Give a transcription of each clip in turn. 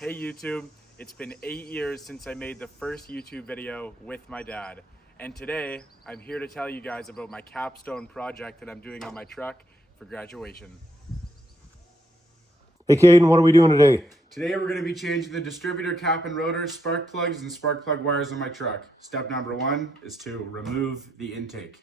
Hey YouTube, it's been 8 years since I made the first YouTube video with my dad. And today, I'm here to tell you guys about my capstone project that I'm doing on my truck for graduation. Hey Caden, what are we doing today? Today we're going to be changing the distributor cap and rotor, spark plugs, and spark plug wires on my truck. Step number 1 is to remove the intake.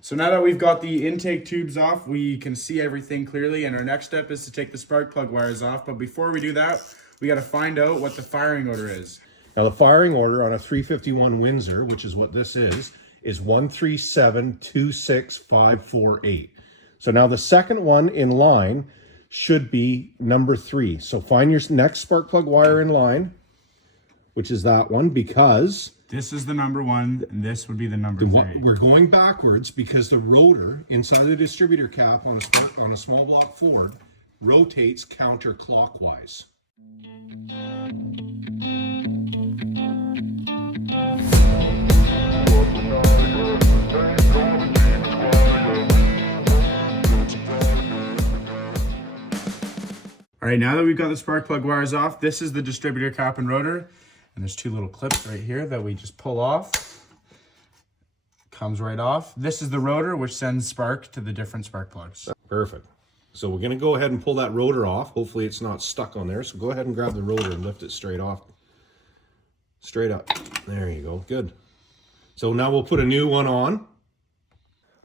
So now that we've got the intake tubes off, we can see everything clearly, and our next step is to take the spark plug wires off. But before we do that, we got to find out what the firing order is. Now the firing order on a 351 Windsor, which is what this is 137-26548. So now the second one in line should be number 3. So find your next spark plug wire in line, which is that one, because this is the number 1, and this would be the number 3. We're going backwards because the rotor inside the distributor cap on a small block Ford rotates counterclockwise. All right, now that we've got the spark plug wires off, this is the distributor cap and rotor. And there's 2 little clips right here that we just pull off. Comes right off. This is the rotor, which sends spark to the different spark plugs. Perfect. So we're going to go ahead and pull that rotor off. Hopefully it's not stuck on there. So go ahead and grab the rotor and lift it straight off. Straight up. There you go. Good. So now we'll put a new one on.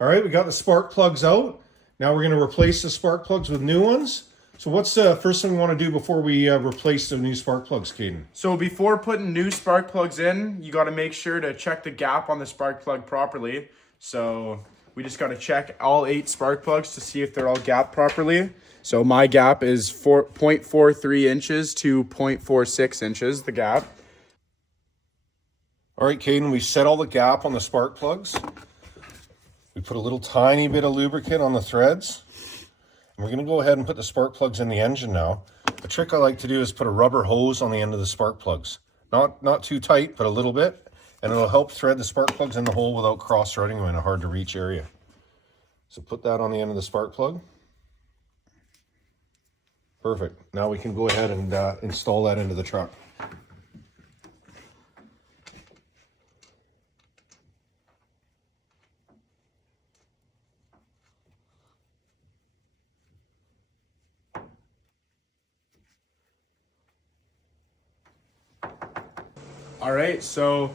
All right, we got the spark plugs out. Now we're going to replace the spark plugs with new ones. So what's the first thing we want to do before we replace the new spark plugs, Caden? So before putting new spark plugs in, you got to make sure to check the gap on the spark plug properly. So we just got to check all 8 spark plugs to see if they're all gapped properly. So my gap is 0.43 inches to 0.46 inches, the gap. All right, Caden, we set all the gap on the spark plugs. We put a little tiny bit of lubricant on the threads. We're going to go ahead and put the spark plugs in the engine now. The trick I like to do is put a rubber hose on the end of the spark plugs. Not too tight, but a little bit. And it'll help thread the spark plugs in the hole without cross-threading them in a hard-to-reach area. So put that on the end of the spark plug. Perfect. Now we can go ahead and install that into the truck. All right, so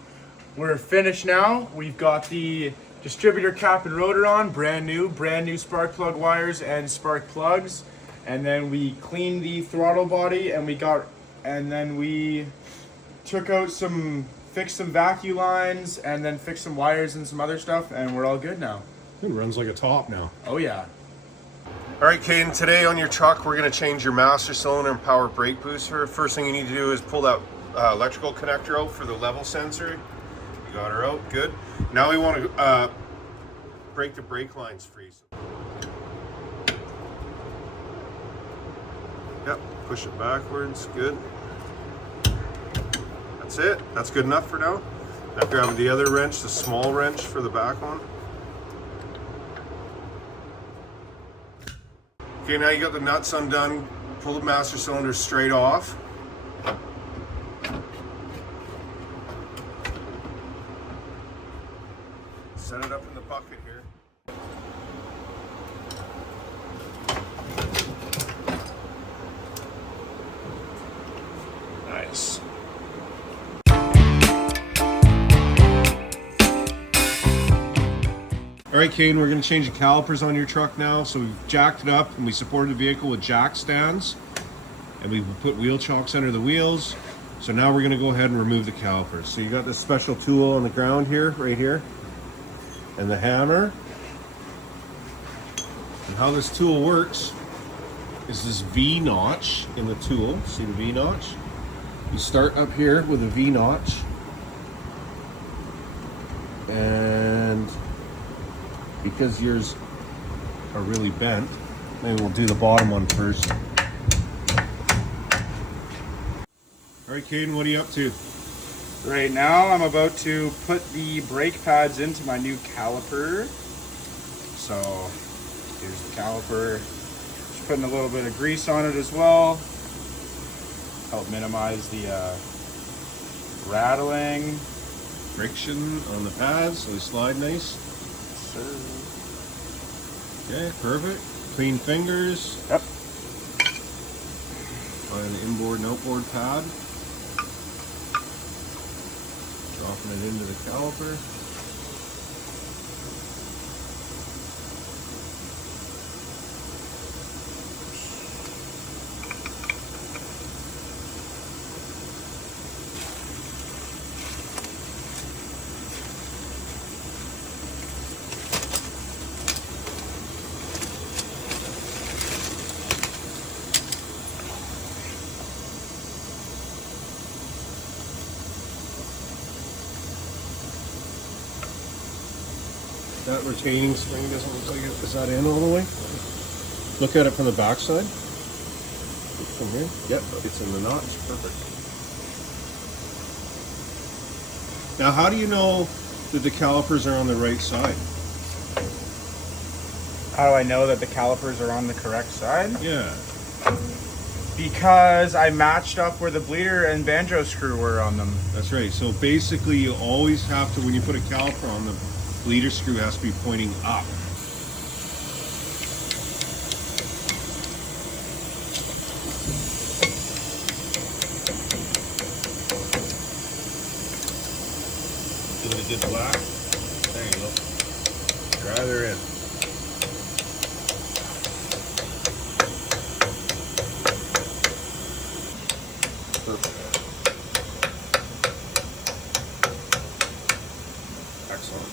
we're finished now. We've got the distributor cap and rotor on, brand new spark plug wires and spark plugs. And then we cleaned the throttle body, and then we took out fixed some vacuum lines, and then fixed some wires and some other stuff, and we're all good now. It runs like a top now. Oh yeah. All right, Caden, today on your truck, we're going to change your master cylinder and power brake booster. First thing you need to do is pull that electrical connector out for the level sensor. You got her out, good. Now we want to break the brake lines free. Yep, push it backwards, good. That's it, that's good enough for now. Now grab the other wrench, the small wrench for the back one. Okay, now you got the nuts undone. Pull the master cylinder straight off. Set it up in the bucket here. Nice. All right, Caden, we're going to change the calipers on your truck now. So we've jacked it up and we supported the vehicle with jack stands. And we put wheel chocks under the wheels. So now we're going to go ahead and remove the calipers. So you got this special tool on the ground here, right here. And the hammer. And how this tool works is this V notch in the tool. See the V notch? You start up here with a V notch. And because yours are really bent, maybe we'll do the bottom one first. All right, Caden, what are you up to? Right now, I'm about to put the brake pads into my new caliper. So here's the caliper. Just putting a little bit of grease on it as well. help minimize the rattling. Friction on the pads so they slide nice. Okay, perfect. Clean fingers. Yep. Find the inboard and outboard pad. Dropping it into the caliper. That retaining spring doesn't look like it. Is that in all the way? Look at it from the back side. From here? Yep, it's in the notch. Perfect. Now, how do you know that the calipers are on the right side? How do I know that the calipers are on the correct side? Yeah. Because I matched up where the bleeder and banjo screw were on them. That's right. So basically, you always have to, when you put a caliper on, the bleeder screw has to be pointing up. Give it a good black. There you go. Drive her in. Perfect. Excellent.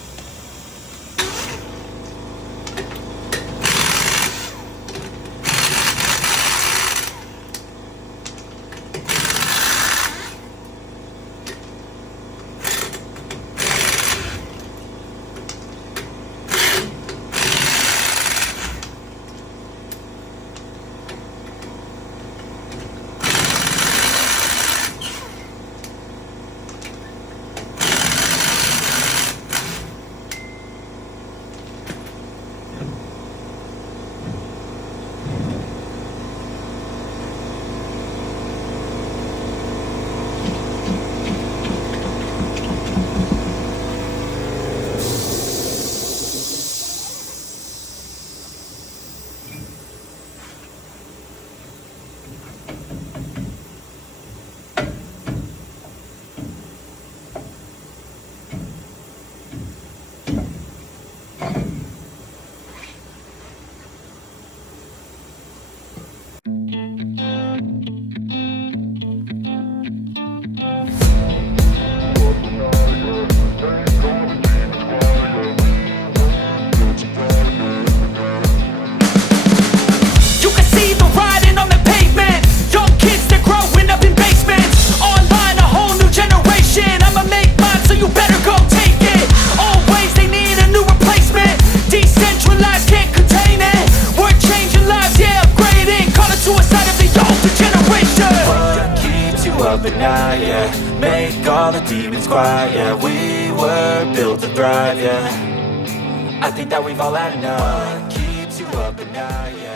up at night, yeah. Make all the demons quiet, yeah. We were built to thrive, yeah. I think that we've all had enough. What keeps you up at night, yeah.